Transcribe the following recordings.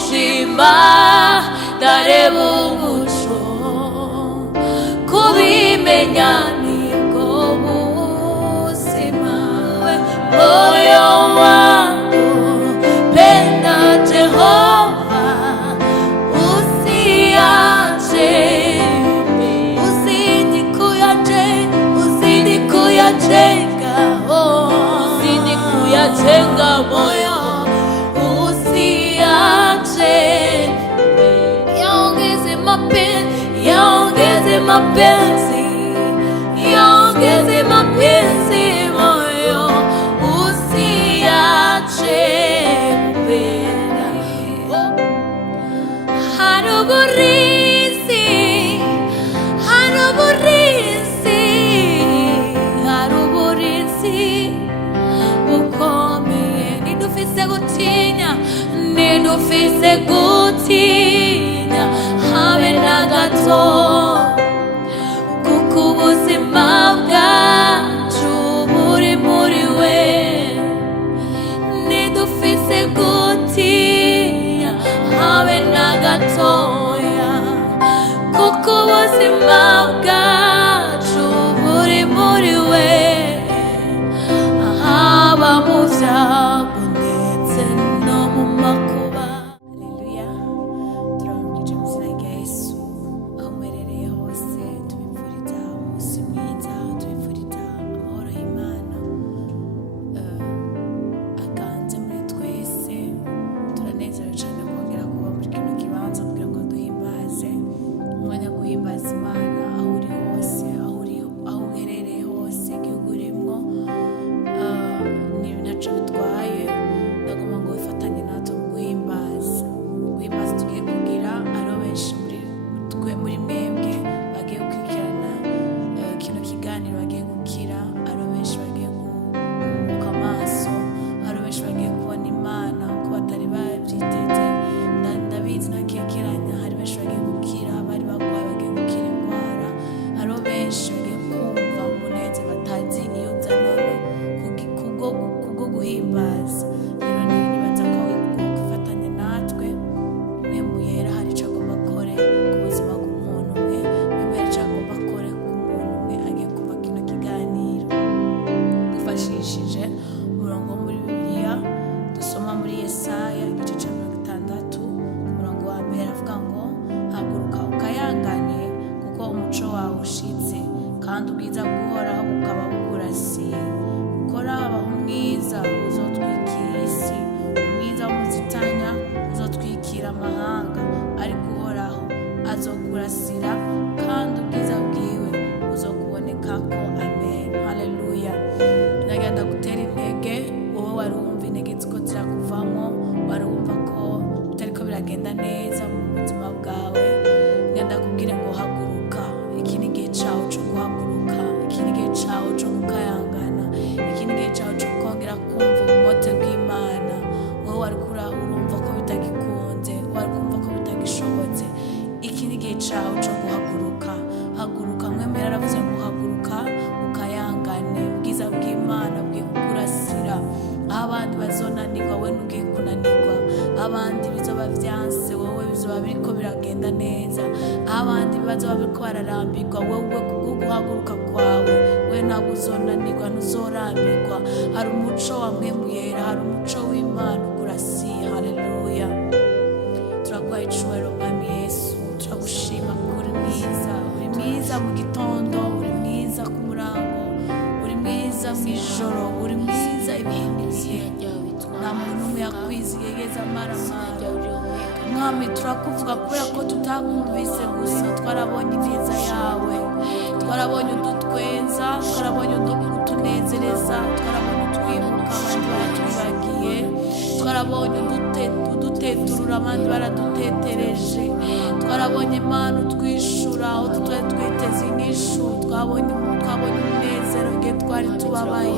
mwijima ndareba umuco kubimenya nibwo buzima moyo wangu penda Jehova usiache uzidi kuyajenga uzidi kuyajenga moyo usiache yaongeze mapenzi moyo usiache kupenda haruburizi ukomeye nidufise gutinya habe na gato kuko ubuzima bwacu buri muri we nidufise gutinya habe na gatoya kuko ubuzima bwacu buri muri we haba mu byago ndetse no mu makuba. Haleluya, turababwije mu izina rya Yesu aho muherereye hose tubifuriza umunsi mwiza, tubifuriza amahoro y'Imana aganze muri twese. Turanezerewe cyane kongera kuba muri kino kibanza kugira ngo duhimbaze umwanya wo guhimbaza Imana aho uri hose, aho uherereye hose, igihugu urimo ntacyo bitwaye. Ndagomba ngo wifatanye natwe mu guhimbaza tugiye kugira ari benshi muri mwebwe bagiye gukurikirana kino kiganiro, bagiye gukira, ari benshi bagiye guhumuka amaso, ari benshi bagiye kubona Imana uko batari babyiteze. Ndabizi ntakekeranya, hari benshi bagiye gukira, bari barwaye bagiye gukira indwara, hari benshi bagiye kumva umunezero batazi iyo uzanana kubwo guhimbaza. Rero nibaza ko gufatanya natwe mwemuyera hari icyo agomba akore ku buzima bw'umuntu umwe, mwemuyera icyo agomba akore ku muntu umwe agiye kumva kino kiganiro. Twifashishije umurongo wo muri Bibiliya dusoma muri Yesaya igice cya 60 umurongo wa mbere avuga ngo haguruka ukayangane kuko umuco wawe ushitse kandi ubwiza bw'Uhoraho bukaba bukurasiye. Kora abaho umwiza uzotwikira isi, umwiza w'umuzitanya uzotwikira amahanga, ariko Uhoraho azokurasira kandi ubwiza bwiwe uzokubonekako. Amen, haleluya. Nagenda gutera intege wowe wari wumva intege ziko zirakuvamo, wari wumva ko bitariko biragenda neza mu buzima bwawe. Ngenda kubwira ngo haguruka, iki ni igihe cyawe cyo guhaguruka, iki ni igihe cyawe cyo gukayangana, iki ni igihe cyawe cyo kongera kumva ubumote bw'Imana. wowe wari urumva ko bitagikunze, wari kumva ko bitagishobotse, iki ni igihe cyawe cyo guhaguruka. Haguruka, mwemera aravuze ngo haguruka ukayangane, ubwiza bw'Imana bwiye kukurasira. Aho abandi bazonanirwa wowe ntugiye kunanirwa, abandi bizoba byanse wowe bizoba biriko biragenda neza, aho abandi bazoba biriko bararambirwa wowe kubwo guhaguruka kwawe we ntabwo uzonanirwa, ntuzorambirwa. hari umuco wa mwemuyera, hari umuco w'Imana ukurasiye. Haleluya, turaguhaye icyubahiro mwami Yesu, turagushima kuko uri mwiza. Uri mwiza mu gitondo, uri mwiza ku murango, uri mwiza mu ijoro, uri mwiza ibihe n'ibihe. nta muntu umwe yakwiziye yegeze amaramara. Mwami turakuvuga kubera ko tutakumvise gusa, twarabonye ineza yawe, twarabonye udutwenza, twarabonye utunezereza, twarabonye utwibuka abandi batwibagiye, twarabonye uduteturura abandi baradutetereje, twarabonye Imana utwishura aho tutari twiteze inyishu, twabonye umunezero igihe twari tubabaye,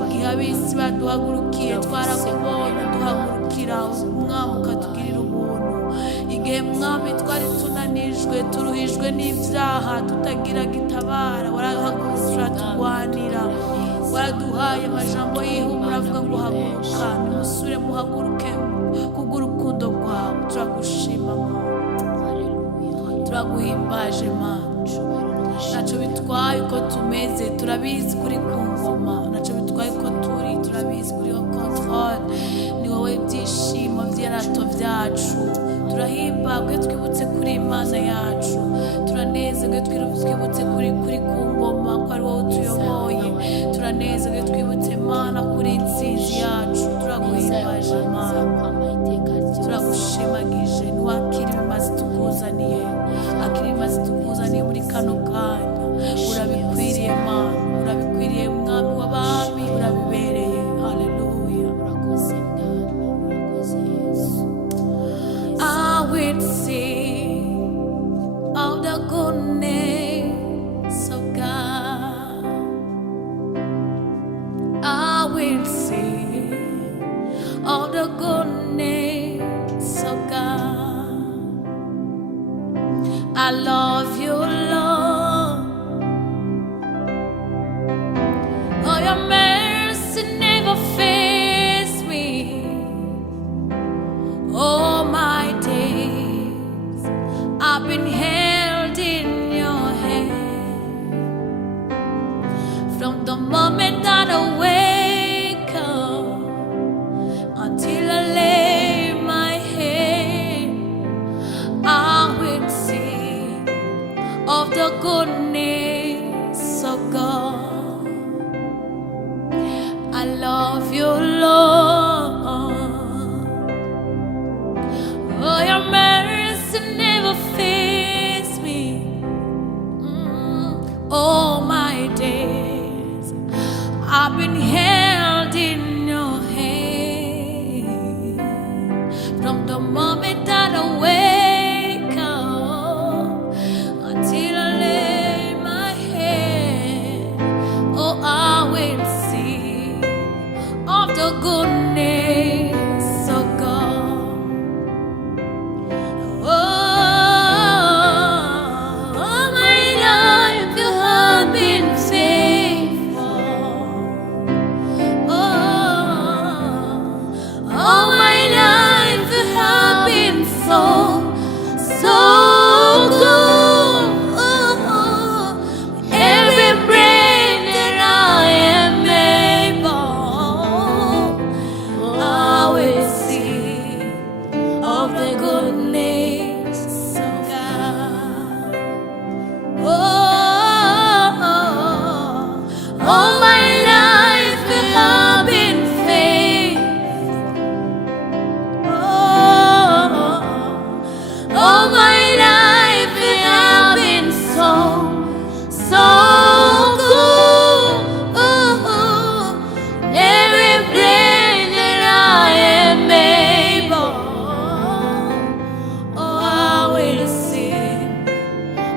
igihe ab'isi baduhagurukiye twarakubonye duhagurukira Umwami ukatugirira ubuntu. Igihe Mwami twari tunanijwe, turuhijwe n'ibyaha, tutagira gitabara, warahagurutse uratugwanira, waraduhaye amajambo y'ihumure avuga ngo haguruka, nimusubire muhaguruke kubw'urukundo urukundo rwawe, turagushima Mana, turaguhimbaje Mana. Ntacyo bitwaye uko tumeze, turabizi kuri ku ngoma. Ntacyo bitwaye uko turi, turabizi kuri ho control. Ni wowe byishimo by'irato byacu. Turahimbagwe twibutse kuri Imana yacu, turanezerwe twibutse kuri ku ngoma ko ari wowe utuyoboye. Turanezerwe twibutse Mana kuri intsinzi yacu. Turaguhimbaje Mana, turagushimagije. Ntiwakira ibimaze tukuzaniye, akira ibimaze tukuzaniye muri kano kanya. Urabikwiriye Mana, urabikwiriye Mwami w'abami, urabibereye. Haleluya. I will sing of the goodness of God. I will sing of the goodness of God. I love you, Lord, for your mercy never fails me. All my days I've been held in your hand. From the moment that I wake up until I lay my head, I will sing of the goodness of God. I love you, Lord, for your mercy never fails me. All my days I've been held in your hand. From the moment that I wake up until I lay my head, oh, I will sing of the goodness of God. All my life you have been faithful. All my life you have been so good. Every breath that I am able, I will sing of the goodness of God. All my life you have been faithful. All my life you have been so good. Every breath that I am able, oh, I will sing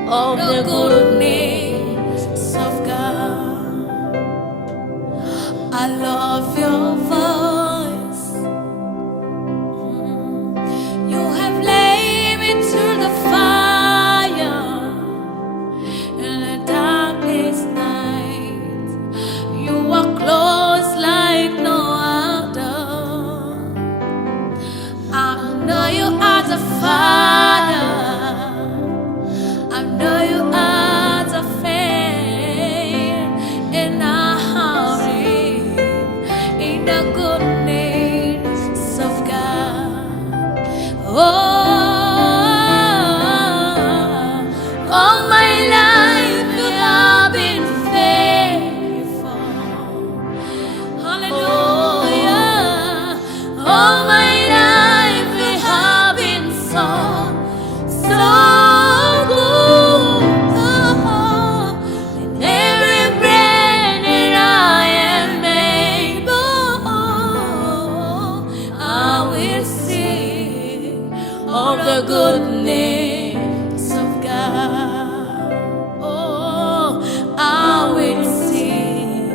of the goodness of God. I love your voice. You have led me through the fire in the darkest night. You are close like no other. I know you as a father. I know you as a friend, and I live in the goodness of God. All my life you have been faithful. Hallelujah. All my life you have been so good. In every breath that I am able, I will sing of the goodness of God. Oh, I will sing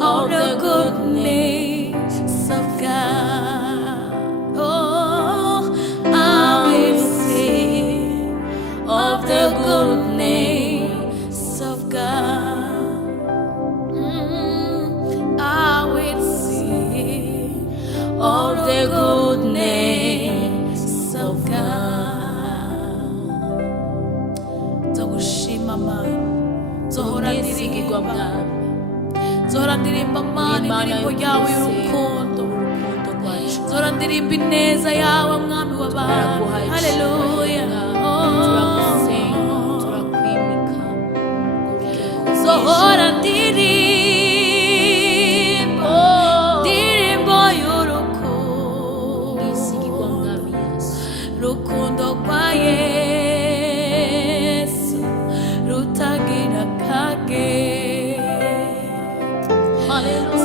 of the goodness of God. Oh, I will sing of the goodness of God. I will sing of the goodness ndagushima mana zohora umwizigirwa ndirimba mwami zohora ndirimba mana Imana indirimbo yawe y'urukundo urukundo rwacu zohora ndirimba ineza yawe mwami w'abantu turaguha haleluya turagusenga turakwimika zohora ndirimba ndirimbo y'urukundo umwizigirwa mwami Yesu rukundo rwa Yesu rutagira akagero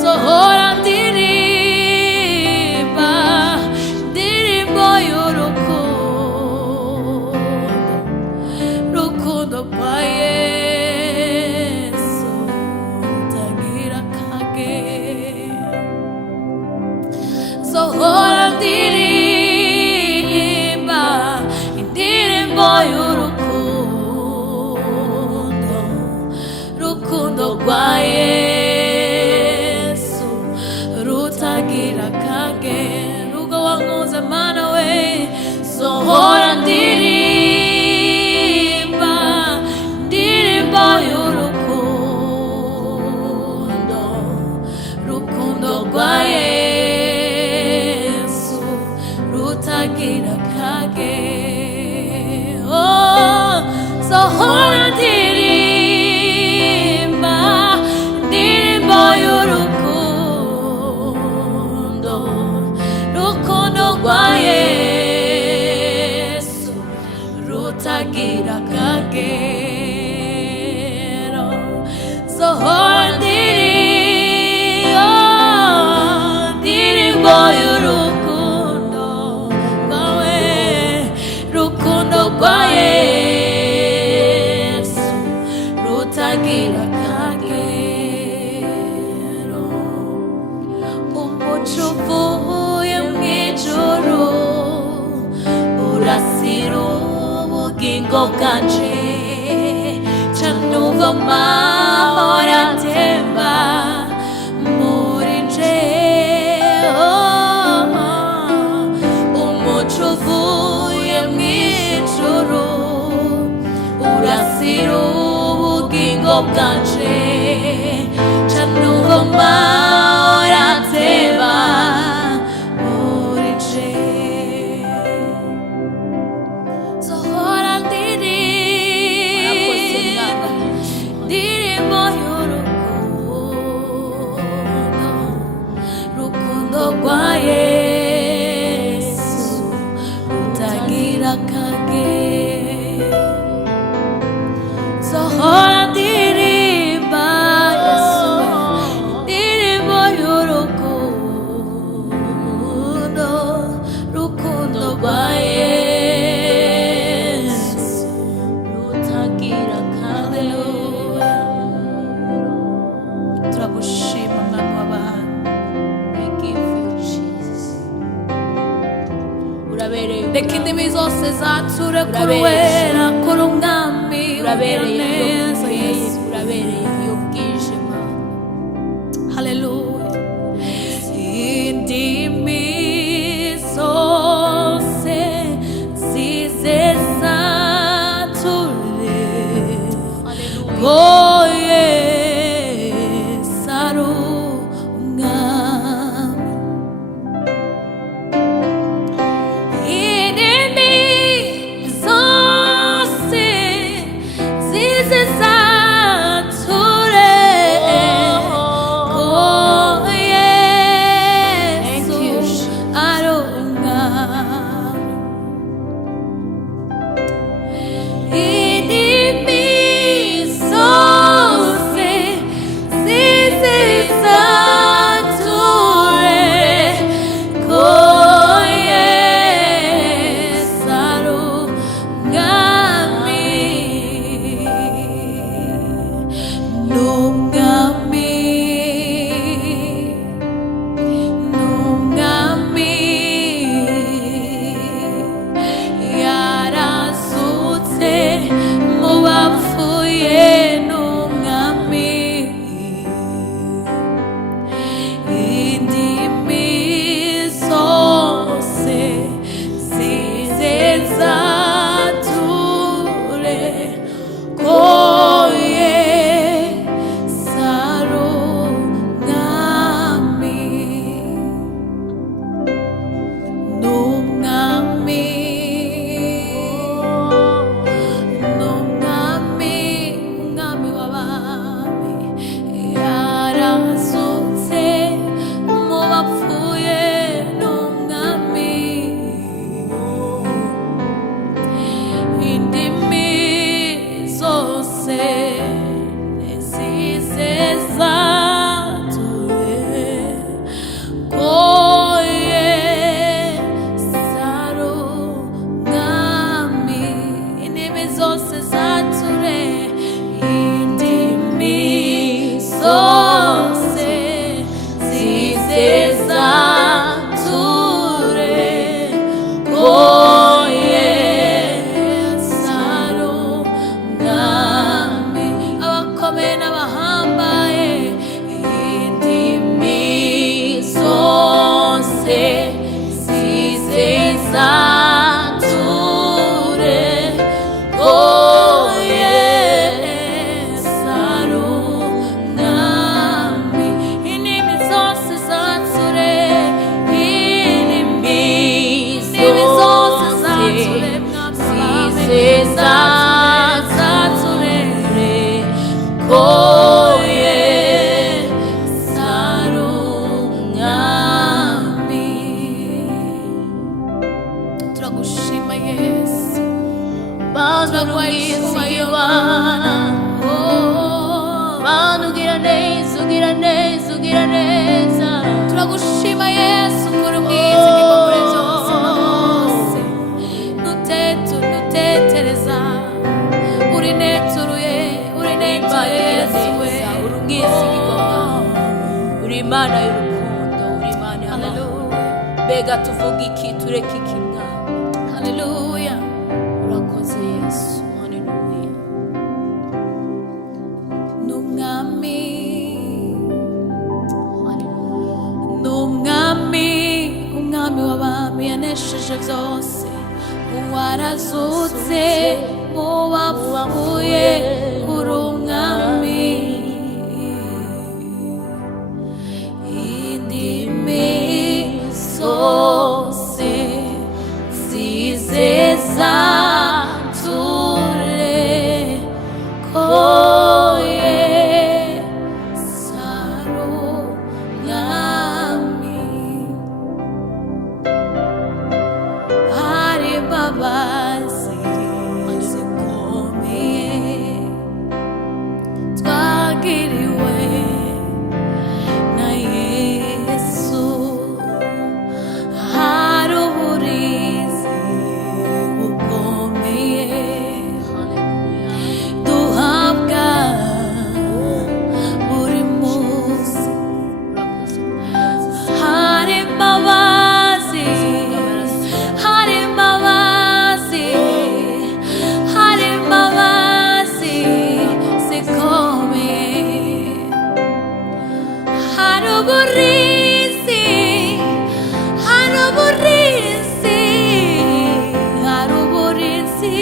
zohora ndirimba ndirimbo y'urukundo rukundo rwa Yesu rutagira akagero zohora ndirimba indirimbo y'urukundo rukundo rwa Yesu rutagira akagero ubwo wankunze mana we zohora ndirimba indirimbo y'urukundo rukundo rwa Yesu rutagira akagero zohora ndirimba indirimbo y'urukundo rukundo rwa Yesu rutagira akagero zohora ndirimbo y'urukundo rwawe rukundo rwa Yesu rutagira akagero umuco uvuye mu ijuru urasira ubugingo bwanje ca numva amahoro atemba muri nje umuco uvuye mu ijuru urasira ubugingo bwanje ca numva amahoro atemba muri nje zohora Murakoze ndirimba mwami ndirimbo y'urukundo rukundo rwa Yesu rutagira akagero zohora ndirimba Yesu ndirimbo y'urukundo rukundo rwa Yesu rutagira akagero turagushima mwami w'abantu we give you Jesus urabereye reka indimi zose zature kuri Urabereye. wera kuri umwami urabereye iyo neza bukeye Yesu urabereye iyo bwije mana haleluya indimi zose zize zature haleluya ko Yesu ari umwami indimi zose zize zature ko Yesu ari umwami indimi zose koye sarungami. turagushima Yesu, Mana urwizigirwana, Mana ugira neza, ugira neza, ugira neza. turagushima Yesu kuri umwizigirwa muri byose na bose. nutetereza uri neturuye, uri neturuye Yesu we. Uri umwizigirwa mwana, uri Imana y'urukundo, uri Imana y'amahoro. Mbega tuvuga iki, tureka iki mwana? Haleluya. Urakoze Yesu, haleluya. Numwami, numwami, umwami w'abami yanesheje byose. warazutse mu bapfuye, uri umwami. indimi zose zizeza ture koye sarungami. hari imbabazi zikomeye twagiriwe na Yesu. hari uburizi bukomeye duhabwa buri munsi. hari imbabazi, hari imbabazi, hari imbabazi zikomeye. hari uburizi, hari uburizi, hari uburizi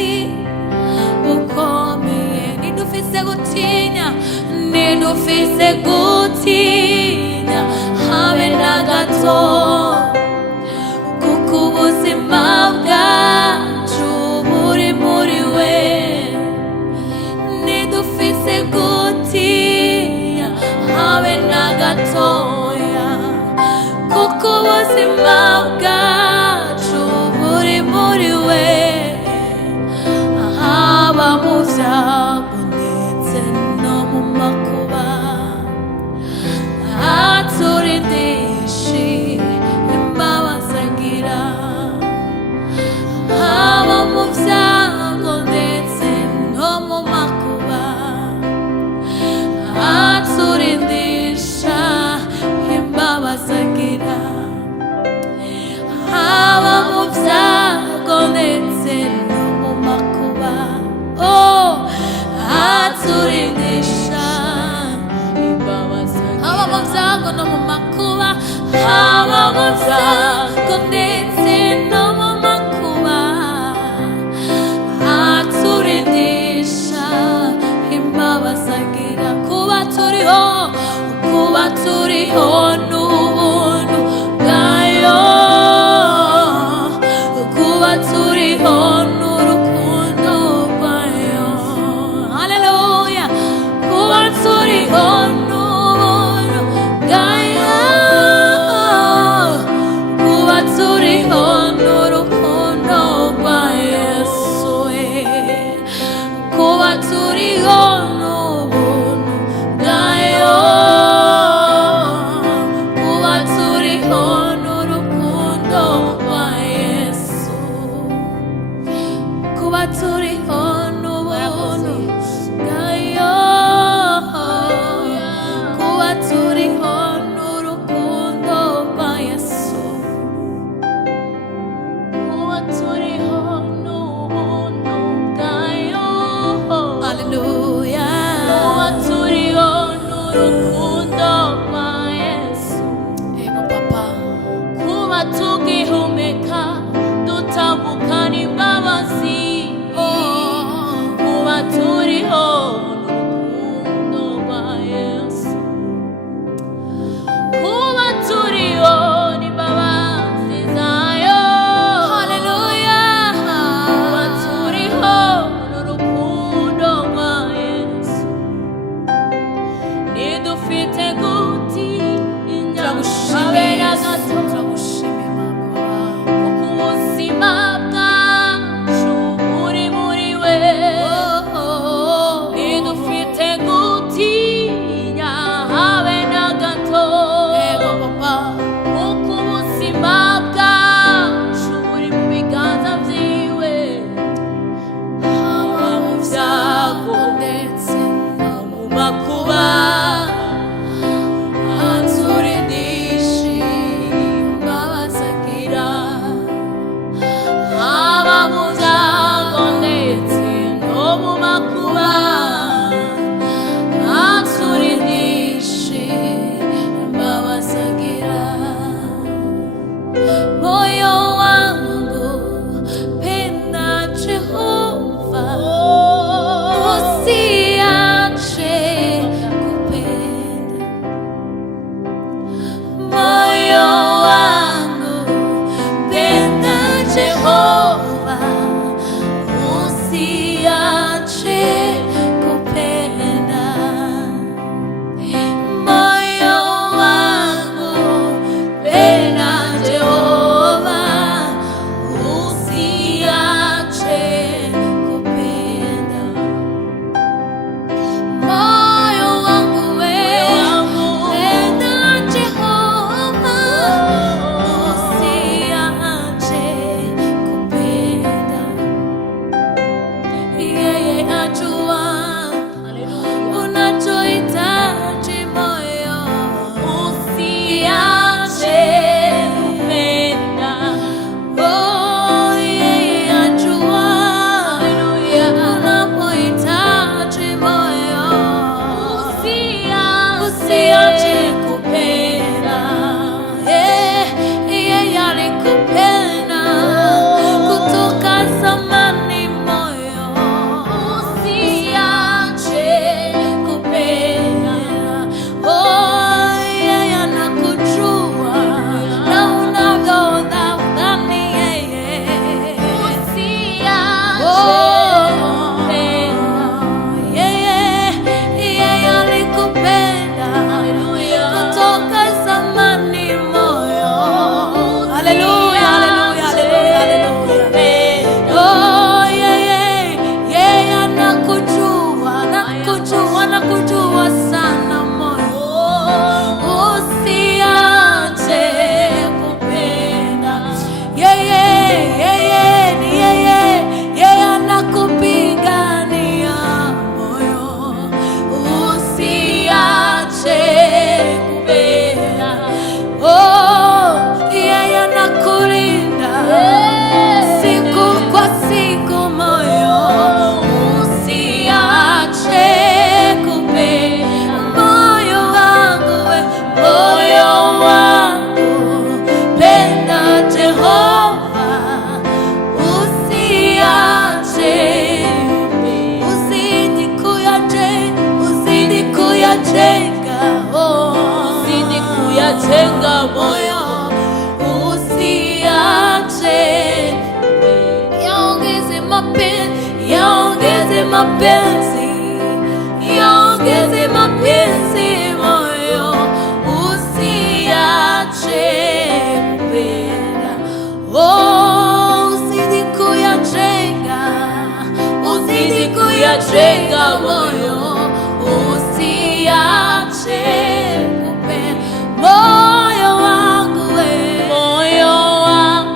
bukomeye. Ntidufise gutinya, ntidufise gutinya habe na gato, kuko ubuzima bwacu buri muri we. ntidufise gutinya habe na gatoya, kuko ubuzima bwacu buri muri we. haba mu byago ndetse no mu makuba, aturindishe imbabazi agira. haba mu byago ndetse no mu makuba, aturindisha imbabazi agira. haba mu byago ndetse no mu makuba, oh, aturindisha Imbabazi haba mu byago no mu makuba, haba mu byago ndetse no mu makuba, aturindisha imbabazi agira. kuba turiho, kuba turiho n'ubuntu bwayo, kuba turiho n'urukundo rwayo. Haleluya. kuba turiho n'ubuntu bwayo, kuba turiho n'urukundo rwa Yesu we. kuba turiho n'ubuntu bwayo, kuyajenga, uzidi kuyajenga moyo, usiache. Yaongeze mapenzi, yaongeze mapenzi, yaongeze mapenzi moyo, usiache kupenda. Uzidi kuyajenga, uzidi kuyajenga moyo, usiache kupenda. Moyo wangu we, moyo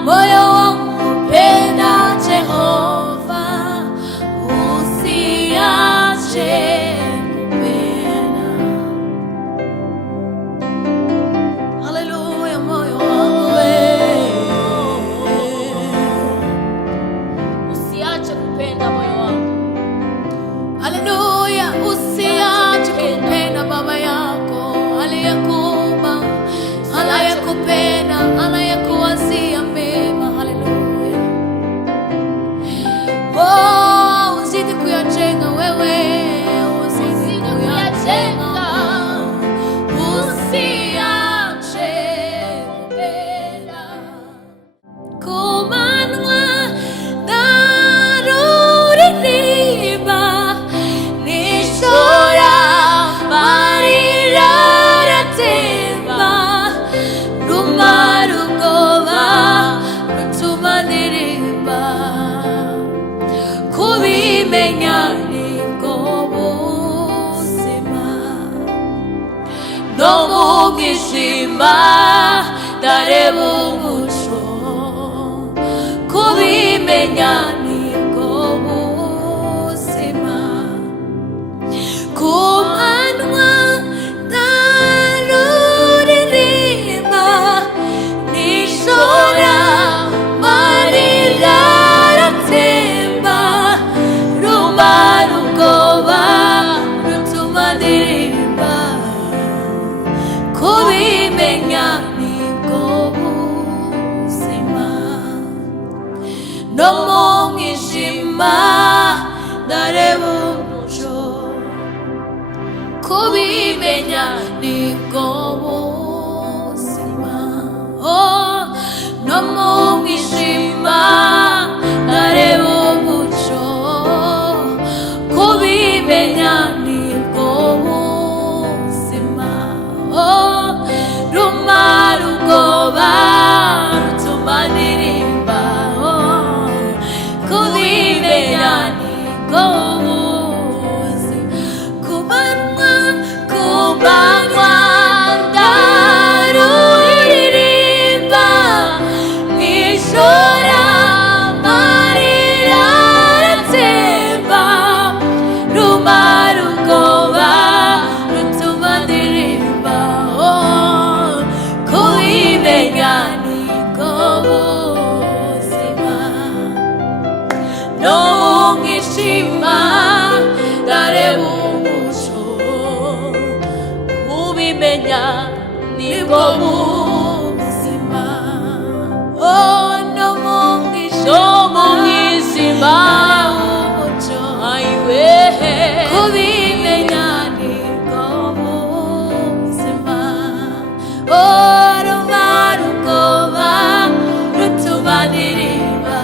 wangu penda Jehova, usiache kupenda. Haleluya, moyo wangu we, usiache kupenda moyo wangu. haleluya, usiache kupenda baba yako aliyekuumba, anayekupenda, anayekuwazia mema. Haleluya, uzidi kuyajenga wewe, uzidi kuyajenga, usiache kupenda. Kumanywa ndaruririmba, nishora amarira aratemba, rumara ubwoba rutuma ndirimba. Kubimenya nibwo buzima, no mu mwijima ndareba umuco. Kubimenya nibwo buzima, ku manywa ndaruririmba, nishora amarira aratemba, rumara ubwoba rutuma ndirimba. Kubimenya nibwo buzima, no mu mwijima ndareba umuco. Kubimenya nibwo buzima, no mu mwijima ndareba umuco. Kubimenya nibwo buzima, rumara ubwoba rutuma ndirimba. Kubimenya nibwo buzima, ku manywa ndaruririmba, nishora amarira aratemba, rumara ubwoba rutuma ndirimba. Kubimenya nibwo buzima, no mu mwijima ndareba umuco. Kubimenya nibwo buzima, no mu mwijima umuco. Kubimenya nibwo buzima, rumara ubwoba rutuma ndirimba.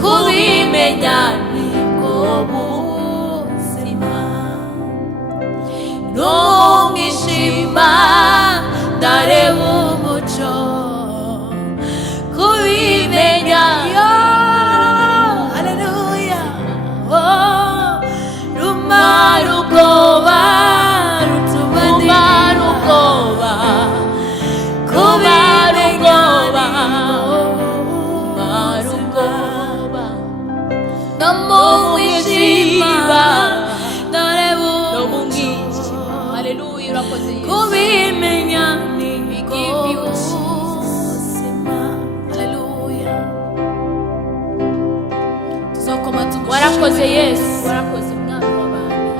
Kubimenya nibwo buzima, no mu mwijima ndareba umuco. Kubimenya, haleluya, rumara ubwoba rutuma ndirimba. Kubimenya no mu mwijima ndareba umuco. Haleluya, urakoze Yesu. Kubimenya nibwo buzima. Haleluya, tuzokoma tugushimire. Warakoze Yesu, warakoze mwami w'abami.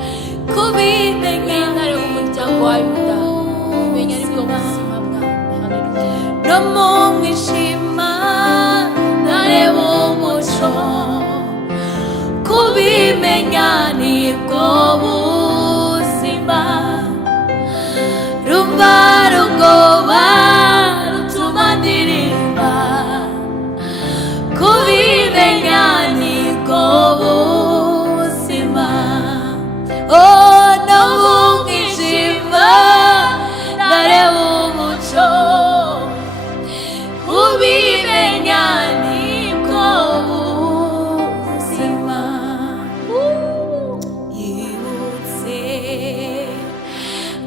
Kubimenya intare w'umuryango wa Yuda, kubimenya nibwo buzima bwawe. Haleluya, no mu mwijima ndareba umuco. Kubimenya nibwo buzima, numva ubwoba rutuma ndirimba kubimenya nibwo buzima no mu mwijima ndareba umuco kubimenya nibwo buzima yibutse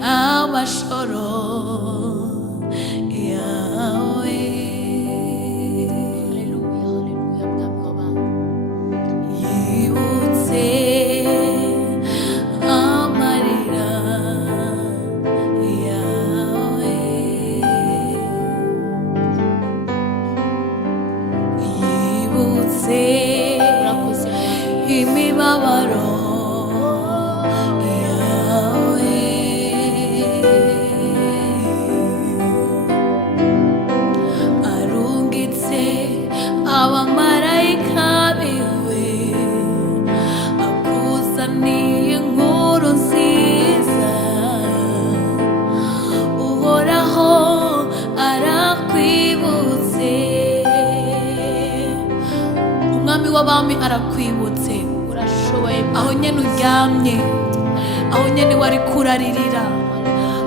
amashoro yawe yibutse amarira yawe yibutse imibabaro abamarayika biwe akuzaniye inkuru nziza uhoraho arakwibutse umwami w'abami arakwibutse urashoboye aho nyene uryamye aho nyene wari kuraririra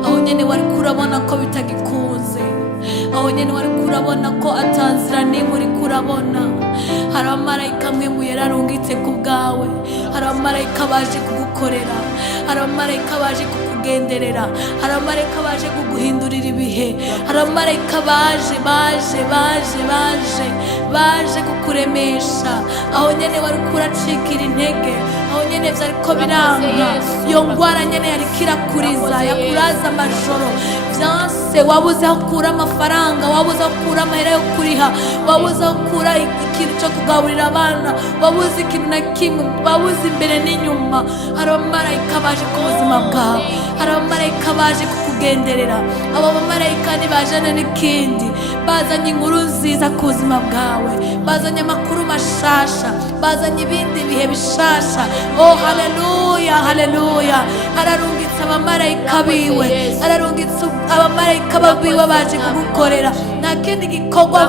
aho nyene wari kurabona ko bitagikunze aho nyene wari kurabona ko atanzira nimwe uri kurabona hari abamarayika mwe muyera arungitse ku bwawe hari abamarayika baje kugukorera hari abamarayika baje kukugenderera hari abamarayika baje kuguhindurira ibihe hari abamarayika baje kukuremesha aho nyene wari kuracikira intege aho nyene vyariko biranga iyo ngwara nyene yari kirakuriza yakuraza amajoro vyanse wabuze aho ukura amafaranga wabuze aho ukura amahera yo kuriha wabuze aho ukura ikintu cyo kugaburira abana wabuze ikintu na kimwe wabuze imbere n'inyuma hari abamarayika baje ku buzima bwawe hari abamarayika baje kukugenderera abo bamarayika ntibajane n'ikindi bazanye inkuru nziza ku buzima bwawe bazanye amakuru mashasha bazanye ibindi bihe bishasha oh haleluya haleluya hararungitse abamarayika biwe hararungitse abamarayika biwe baje kugukorera nta kindi gikorwa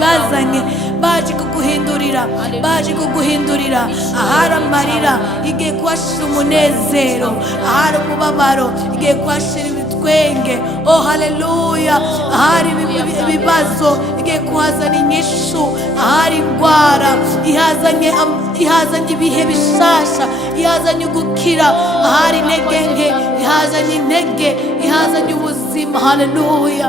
bazanye baje kuguhindurira ahari amarira igiye kuhashira umunezero ahari umubabaro igiye kuhashira ibitwenge oh haleluya ahari ibibazo igiye kuhazana inyishu ahari indwara ihazanye ibihe bishasha ihazanye ugukira ahari intege nke ihazanye intege ihazanye ubuzima haleluya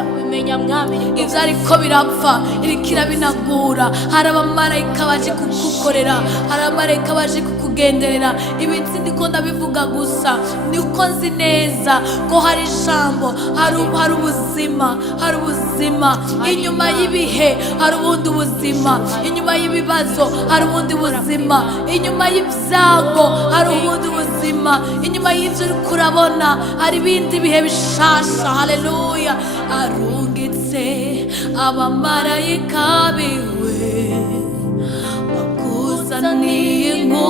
ivyo ariko birapfa iriko irabinagura hari abamarayika baje kugukorera hari abamarayika baje kukugenderera ibinsi ndiko ndabivuga gusa niko nzi neza ko hari ijambo hari ubuzima inyuma y'ibihe hari ubundi buzima inyuma y'ibibazo hari ubundi buzima inyuma y'ibyago hari ubundi buzima inyuma y'ivyo uriko urabona hari ibindi bihe bishasha haleluya arungitse abamarayika biwe bakuzaniye inkuru